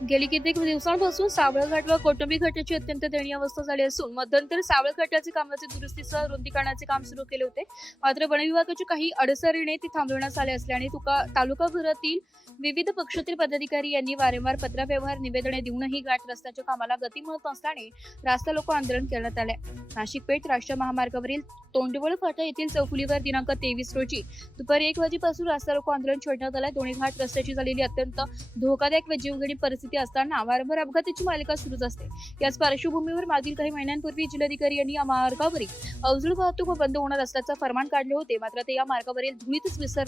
गेली कित्येक दिवसांपासून सावळघाट व कौटुंबिक घाटाची अत्यंत दयनीय अवस्था झाली असून मध्यंतर सावळघाटाचे कामाचे दुरुस्तीसह रुंदीकरणाचे काम सुरू केले होते. मात्र वन विभागाच्या काही अडसरीने ते थांबवण्यात आले असल्याने तालुकाभरातील विविध पक्षातील पदाधिकारी यांनी वारंवार पत्रव्यवहार निवेदने देऊनही घाट रस्त्याच्या कामाला गती मिळत नसल्याने रास्ता रोको आंदोलन करण्यात आले. नाशिक पेठ राष्ट्रीय महामार्गावरील तोंडवळ फाटा येथील चौफुलीवर दिनांक 23 रोजी दुपारी 1 वाजेपासून रास्ता रोको आंदोलन छेडण्यात आले. दोन्ही घाट रस्त्याची झालेली अत्यंत धोकादायक व जीवघेणी परिस्थिती असताना वारंवार अपघाताची मालिका सुरूच असते. याच पार्श्वभूमीवर मागील काही महिन्यांपूर्वी जिल्हाधिकारी यांनी या मार्गावरील अवजड वाहतूक बंद होणार असल्याचं फरमान काढले होते. मात्र ते या मार्गावरील धुळीतच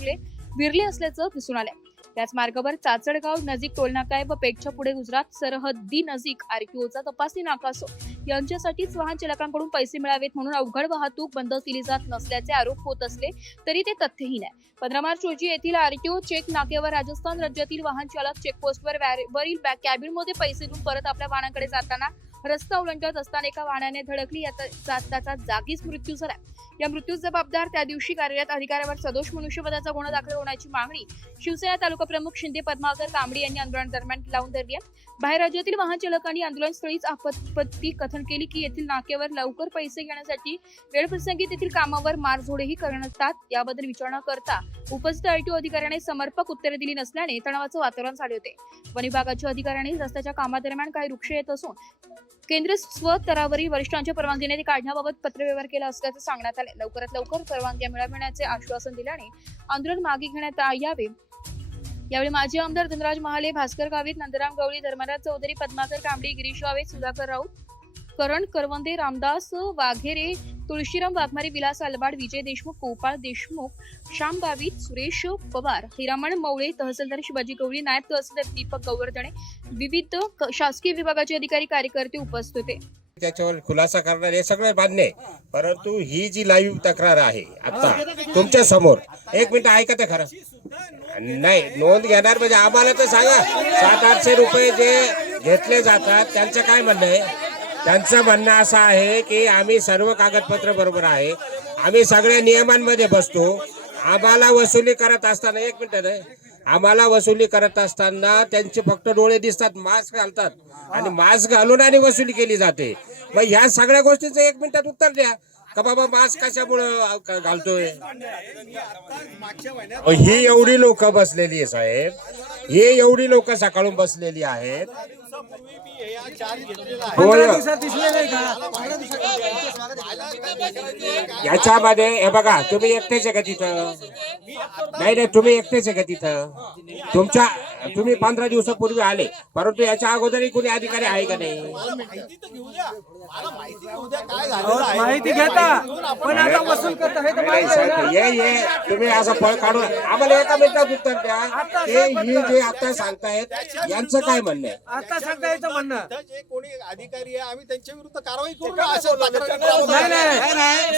विरले असल्याचं दिसून आले. याच मार्गावर चाचडगाव नजीक टोलनाका व पेठच्या पुढे गुजरात सरहद्दी नजीक आरटीओचा तपासणी नाका असो यांच्यासाठीच वाहन चालकांकडून पैसे मिळावेत म्हणून अवघड वाहतूक बंद केली जात नसल्याचे आरोप होत असले तरी ते तथ्यहीन आहे. 15 मार्च रोजी येथील आरटीओ चेक नाक्यावर राजस्थान राज्यातील वाहन चालक चेकपोस्टवर वरील कॅबिनमध्ये पैसे देऊन परत आपल्या वाहनाकडे जाताना रस्ता ओलांडत असताना एका वाहनाने धडकली. त्याचा जागीच मृत्यू झाला. या मृत्यूस जबाबदार त्या दिवशी कार्यरत अधिकाऱ्यावर सदोष मनुष्यवधाचा गुन्हा दाखल होण्याची मागणी शिवसेना तालुका प्रमुख शिंदे पद्माकर कांबडी यांनी आंदोलनादरम्यान लावून धरली आहे. बाहेर राज्यातील वाहन चालकांनी आंदोलनस्थळीच आपत्ती कथन केली की येथील नाक्यावर लवकर पैसे घेण्यासाठी वेळप्रसंगी तेथील कामावर मारझोडेही करतात. याबद्दल विचारणा करता उपस्थित आरटीओ अधिकाऱ्याने समर्पक उत्तरे दिली नसल्याने तणावाचं वातावरण झाले होते. वन विभागाच्या अधिकाऱ्यांनी रस्त्याच्या कामादरम्यान काही वृक्ष येत असून केंद्र स्वस्तरावरील वरिष्ठांच्या परवानगीने ते काढण्याबाबत पत्रव्यवहार केला असल्याचं सांगण्यात आले. लवकरात लवकर परवानग्या मिळवण्याचे आश्वासन दिल्याने आंदोलन मागे घेण्यात यावे. यावेळी माजी आमदार धनराज महाले, भास्कर गावित, नंदराम गवळी, धर्मराज चौधरी, पद्माकर कांबडी, गिरीश गावित, सुधाकर राऊत, करण करवंदे, रामदास वाघेरे, तुळशीराम वाघमारे, विलास अलबाड, विजय देशमुख, गोपाळ देशमुख, श्याम गावित, सुरेश पवार, हिरामण मवळे, तहसीलदार शिवाजी गवळी, नायब तहसीलदार दीपक गौवर्धने, विविध शासकीय विभागाचे अधिकारी कार्यकर्ते उपस्थित होते. त्याच्यावर खुलासा करणार हे सगळं मान्य आहे, परंतु ही जी लाईव्ह तक्रार आहे आता तुमच्या समोर, एक मिनिट ऐका तर खरं नाही, नोंद घेणार म्हणजे आम्हाला तर सांगा. 700-800 रुपये जे घेतले जातात त्यांचं काय म्हणणं आहे? त्यांचं म्हणणं असं आहे की आम्ही सर्व कागदपत्र बरोबर आहे, आम्ही सगळ्या नियमांमध्ये बसतो. आम्हाला वसुली करत असताना, एक मिनिट नाही, आम्हाला वसुली करत असताना त्यांचे फक्त डोळे दिसतात, मास्क घालतात आणि मास्क घालून आणि वसुली केली जाते. मग ह्या सगळ्या गोष्टीचं 1 मिनिटात उत्तर द्या का बाबा मास्क कशामुळे घालतोय. ही एवढी लोक बसलेली आहे साहेब, ही एवढी लोक सकाळून बसलेली आहेत. याच्यामध्ये हे बघा, तुम्ही एकटेच आहे का तिथं? नाही, तुम्ही एकटेच आहे का तिथं? तुम्ही 15 दिवसापूर्वी आले, परंतु याच्या अगोदरही कुणी अधिकारी आहे का नाही? माहिती घेता पण आता वसूल करता. ये तुम्ही असं फळ काढून आम्हाला एका मिनिटात उत्तर द्या. ही जे आता सांगतायत यांचं काय म्हणणं आहे? आता सांगता येतं म्हणणं जे कोणी अधिकारी आहे आम्ही त्यांच्या विरुद्ध कारवाई करू.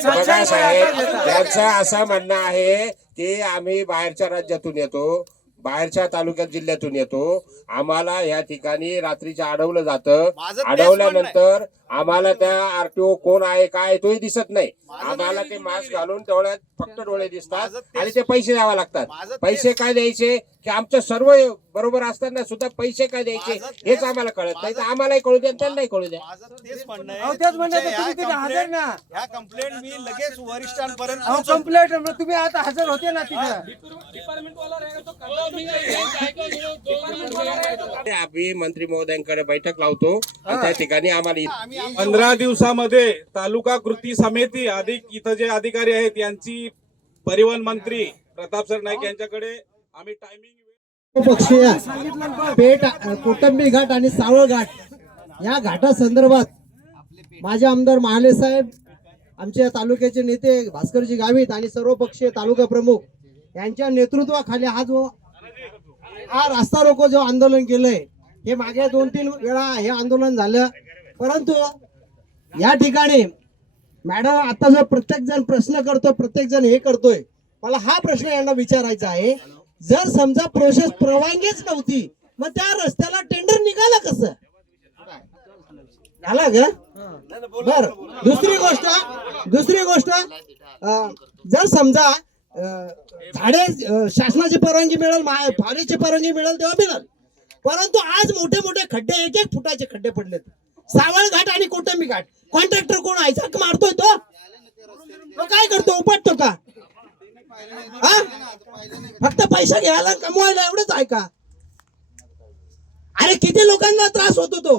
बघा साहेब, त्यांचं असं म्हणणं आहे की आम्ही बाहेरच्या राज्यातून येतो, बाहेरच्या तालुक्यात जिल्ह्यातून येतो, आम्हाला या ठिकाणी रात्रीच्या अडवलं जातं. अडवल्यानंतर आम्हाला त्या आरटीओ कोण आहे काय तोही दिसत नाही. आम्हाला ते मास्क घालून डोळ्यात फक्त डोळे दिसतात आणि ते पैसे द्यावे लागतात. पैसे काय द्यायचे की आमचं सर्व बरोबर असताना सुद्धा पैसे काय द्यायचे हेच आम्हाला कळत नाही. तर आम्हालाही कळू द्या, त्यांनाही कळू द्या. तेच म्हणणं हजर ना, ह्या कंप्लेंट मी लगेच वरिष्ठांपर्यंत कंप्लेंट तुम्ही आता हजर होते ना तिथे. आम्ही मंत्री महोदयांकडे बैठक लावतो आणि त्या ठिकाणी आम्हाला 15 दिवसामध्ये तालुका कृती समिती अधिक इथं जे अधिकारी आहेत यांची परिवहन मंत्री प्रताप सर नाईक यांच्याकडे आम्ही टायमिंग पक्षीय पेठ, कौटुंबिक घाट आणि सावळ घाट या घाटासंदर्भात माझे आमदार महाले साहेब, आमच्या तालुक्याचे नेते भास्करजी गावित आणि सर्व पक्षीय तालुका प्रमुख यांच्या नेतृत्वाखाली हा रास्ता रोको जो आंदोलन केलंय, हे मागे 2-3 वेळा हे आंदोलन झालं. परंतु या ठिकाणी मॅडम आता जो प्रत्येक जण प्रश्न करतो, प्रत्येक जण हे करतोय, मला हा प्रश्न यांना विचारायचा आहे, जर समजा प्रोसेस परवानगीच नव्हती मग त्या रस्त्याला टेंडर निघाला कसं? झाला का? बर, दुसरी गोष्ट जर समजा झाडे शासनाची परवानगी मिळेल, फवारणीची परवानगी मिळेल तेव्हा मिळेल, परंतु आज मोठे मोठे खड्डे 1-1 फुटाचे खड्डे पडलेत. सावळ घाट आणि कोटंबी घाट. कॉन्ट्रॅक्टर कोण आहे? झक मारतोय तो काय करतो? उपटतो का? हा? फक्त पैसा घ्यायला कमवायला एवढंच आहे का? अरे किती लोकांना त्रास होतो तो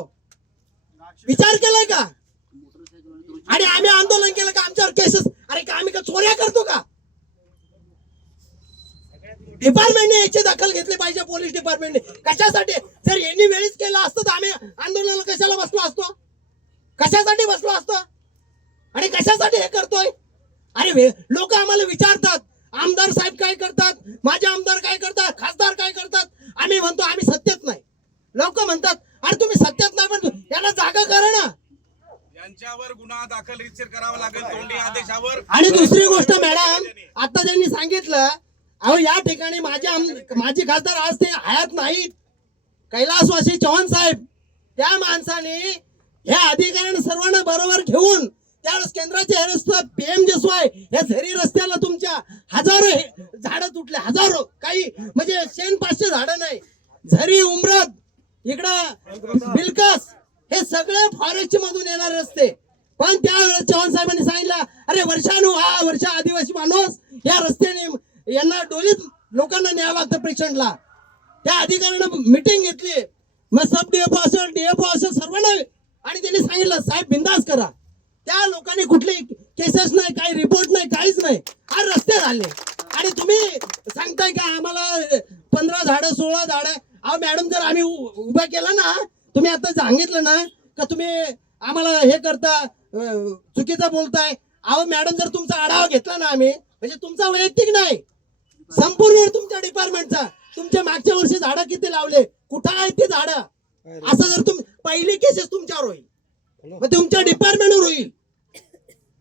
विचार केलाय का? आणि आम्ही आंदोलन केलं का आमच्यावर केसेस? अरे का आम्ही का चोऱ्या करतो का? डिपार्टमेंटने याची दखल घेतली पाहिजे. पोलीस डिपार्टमेंटने कशासाठी? जर यांनी वेळीच केलं असतं तर आम्ही आंदोलनाला कशाला बसलो असतो? कशासाठी बसलो असतो? आणि कशासाठी हे करतोय? अरे लोक आम्हाला विचारतात आमदार साहेब काय करतात, माझे आमदार काय करतात, खासदार काय करतात. आम्ही म्हणतो आम्ही सत्तेत नाही. लोक म्हणतात अरे तुम्ही सत्तेत नाही पण याला जागा करा ना. यांच्यावर गुन्हा दाखल रितसर करावा लागेल तोंडी आदेशावर. आणि दुसरी गोष्ट मॅडम, आता त्यांनी सांगितलं अहो या ठिकाणी माझे खासदार आज ते हयात नाहीत, कैलासवासी चव्हाण साहेब. त्या माणसाने ह्या अधिकाऱ्यांना सर्वांना बरोबर घेऊन त्यावेळेस केंद्राचे हे रस्ता PM-JSY या झरी रस्त्याला तुमच्या हजारो झाडं तुटले, हजारो, काही म्हणजे 500 झाडं नाही. झरी, उमरत, इकडं बिलकस हे सगळे फॉरेस्ट मधून येणारे रस्ते. पण त्यावेळेस चव्हाण साहेबांनी सांगितलं अरे वर्षा आदिवासी माणूस या रस्त्याने यांना डोलीत लोकांना न्यावं लागतं पेशंटला. त्या अधिकाऱ्यानं मिटिंग घेतली, मग सब DFO असेल DFO असेल सर्वांना, आणि त्यांनी सांगितलं साहेब बिंदास करा. त्या लोकांनी कुठली केसेस नाही, काही रिपोर्ट नाही, काहीच नाही. आज रस्ते झाले आणि तुम्ही सांगताय का आम्हाला 15 झाडं 16 झाडं. अहो मॅडम जर आम्ही उभा केला ना, तुम्ही आता सांगितलं ना का तुम्ही आम्हाला हे करता चुकीचं बोलताय. अहो मॅडम जर तुमचा आढावा घेतला ना आम्ही, म्हणजे तुमचा वैयक्तिक नाही संपूर्ण तुमच्या डिपार्टमेंटचा, तुमच्या मागच्या वर्षी झाडं किती लावले, कुठं आहेत ती झाडं, असं जर तुम्ही पहिली केसेस तुमच्यावर होईल, मग तुमच्या डिपार्टमेंटवर होईल.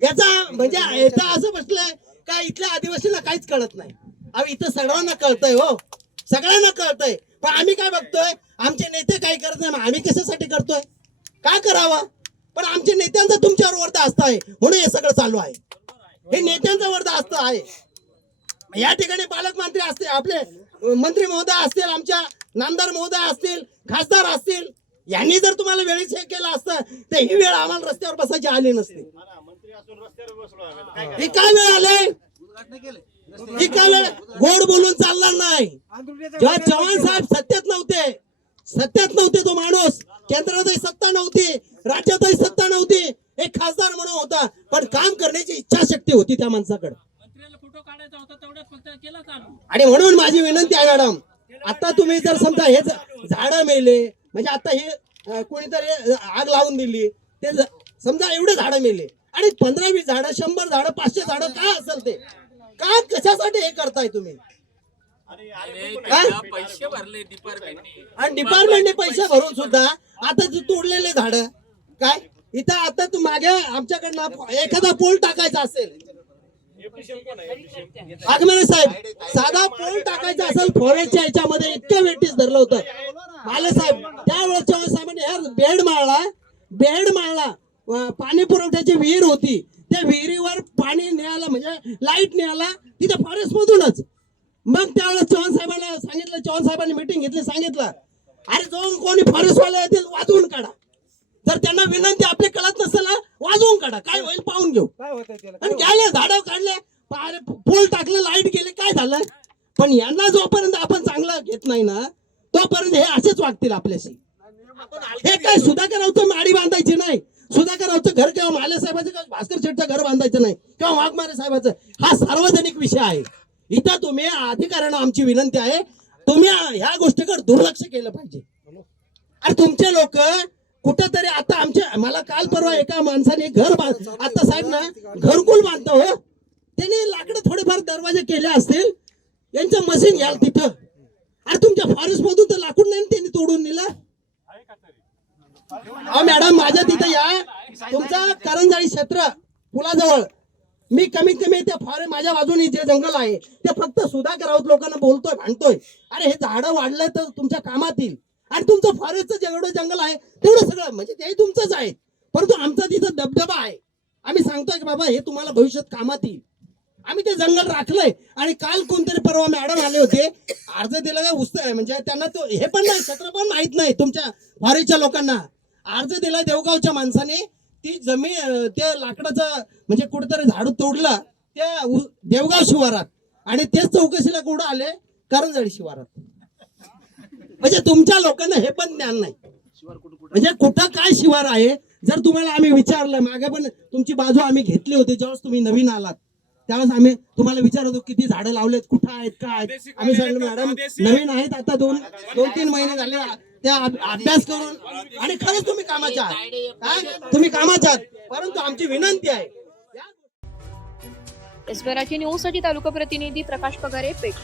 याचा म्हणजे याचा असं बसलंय का इथल्या आदिवासीला काहीच कळत नाही. अहो इथं सर्वांना कळतंय, हो सगळ्यांना कळतंय. पण आम्ही काय बघतोय आमचे नेते काय करत नाही, आम्ही कशासाठी करतोय, काय करावं. पण आमच्या नेत्यांचा तुमच्यावर वर्धास्त आहे म्हणून हे सगळं चालू आहे. हे नेत्यांचा वर्धास्त आहे. या ठिकाणी पालकमंत्री असतील, आपले मंत्री महोदय असतील, आमच्या नामदार महोदय असतील, खासदार असतील, यांनी जर तुम्हाला वेळीच हे केलं असतं तर ही वेळ आम्हाला रस्त्यावर बसायची आली नसती. ही काय वेळ आले, ही काय वेळ. गोड बोलून चालणार नाही. जेव्हा चव्हाण साहेब सत्तेत नव्हते तो माणूस, केंद्रातही सत्ता नव्हती, राज्यातही सत्ता नव्हती, एक खासदार म्हणून होता, पण काम करण्याची इच्छाशक्ती होती त्या माणसाकडे. आणि म्हणून माझी विनंती आहे मॅडम, आता तुम्ही जर समजा हे झाडं मेले, म्हणजे आता हे कोणीतरी आग लावून दिली, ते समजा एवढे झाडं मेले आणि 15-20 झाडं, 100 झाडं, 500 झाडं काय असेल ते, का कशासाठी हे करताय तुम्ही? पैसे भरले डिपार्टमेंटने, आणि डिपार्टमेंटने पैसे भरून सुद्धा आता ते तोडलेले झाडं काय. इथं आता तू मागे आमच्याकडनं एखादा पोल टाकायचा असेल, आगमने साहेब साधा पोल टाकायचा असेल फॉरेस्टच्या याच्यामध्ये इतकं वेटीस धरलं होतं माले साहेब. त्यावेळेस चव्हाण साहेबांनी बेड माळला पाणी पुरवठ्याची विहीर होती, त्या विहिरीवर पाणी न्यायला म्हणजे लाईट न्यायला तिथे फॉरेस्ट मधूनच. मग त्यावेळेस चव्हाण साहेबांना सांगितलं, चव्हाण साहेबांनी मिटिंग घेतली, सांगितलं अरे जो कोणी फॉरेस्टवाले येतील वाजवून काढा, जर त्यांना विनंती आपली कळत नसेल वाजवून काढा, काय होईल पाहून घेऊ. आणि घ्यायला झाडं काढले, पोल टाकले, लाईट गेले, काय झालं. पण यांना जोपर्यंत आपण चांगलं घेत नाही ना तोपर्यंत हे असेच वागतील आपल्याशी. हे काय सुधाकर रावचं माडी बांधायची नाही, सुधाकर रावचं घर किंवा माले साहेबांचं किंवा भास्कर शेठचं घर बांधायचं नाही किंवा वाघमारे साहेबाचं, हा सार्वजनिक विषय आहे. इथं तुम्ही अधिकाऱ्यांना आमची विनंती आहे, तुम्ही ह्या गोष्टीकडे दुर्लक्ष केलं पाहिजे. अरे तुमचे लोक कुठंतरी आता मला काल परवा एका माणसाने आता साहेब ना घरकुल बांधतो, हो त्याने लाकडं थोडेफार दरवाजे केले असतील, यांचं मशीन घ्याल तिथं. अरे तुमच्या फॉरेस्ट मधून तर लाकूड नाही त्यांनी तोडून नेलं. मॅडम माझ्या तिथं या, तुमचा करंजाळी क्षेत्र पुलाजवळ मी कमीत कमी त्या फॉरेस्ट माझ्या बाजूने जे जंगल आहे ते फक्त सुधाकर राऊत लोकांना बोलतोय भांडतोय, अरे हे झाडं वाढलंय तर तुमच्या कामात येईल. आणि तुमचं फॉरेस्टचं जेवढं जंगल आहे तेवढं सगळं म्हणजे ते तुमचंच आहे, परंतु आमचा तिथं दबदबा आहे. आम्ही सांगतोय की बाबा हे तुम्हाला भविष्यात कामात येईल. आम्ही ते जंगल राखलंय. आणि काल कोणतरी परवा मॅडम आले होते, अर्ज दिला का म्हणजे त्यांना तो हे पण नाही, क्षेत्र पण माहित नाही तुमच्या फॉरेस्टच्या लोकांना. अर्ज दिला देवगावच्या माणसाने, ती जमीन त्या लाकडाचं म्हणजे कुठेतरी झाड तोडलं त्या देवगाव शिवारात, आणि तेच चौकशीला कुठं आले, करंजळी शिवारात. म्हणजे तुमच्या लोकांना हे पण ज्ञान नाही, म्हणजे कुठं काय शिवार आहे. जर तुम्हाला आम्ही विचारलं, मागे पण तुमची बाजू आम्ही घेतली होती ज्यावेळेस तुम्ही नवीन आलात, त्यावेळेस आम्ही तुम्हाला विचारत होतो किती झाडं लावलेत, कुठं आहेत, काय आहेत. आम्ही सांगितलं मॅडम नवीन आहेत, आता दोन 3 महिने झाले त्या अभ्यास करून, आणि खरंच तुम्ही कामाच्या आहात, काय तुम्ही कामाच्या आहात. परंतु आमची विनंती आहे. एसबीआय न्यूज साठी तालुका प्रतिनिधी प्रकाश पगारे, पेठ.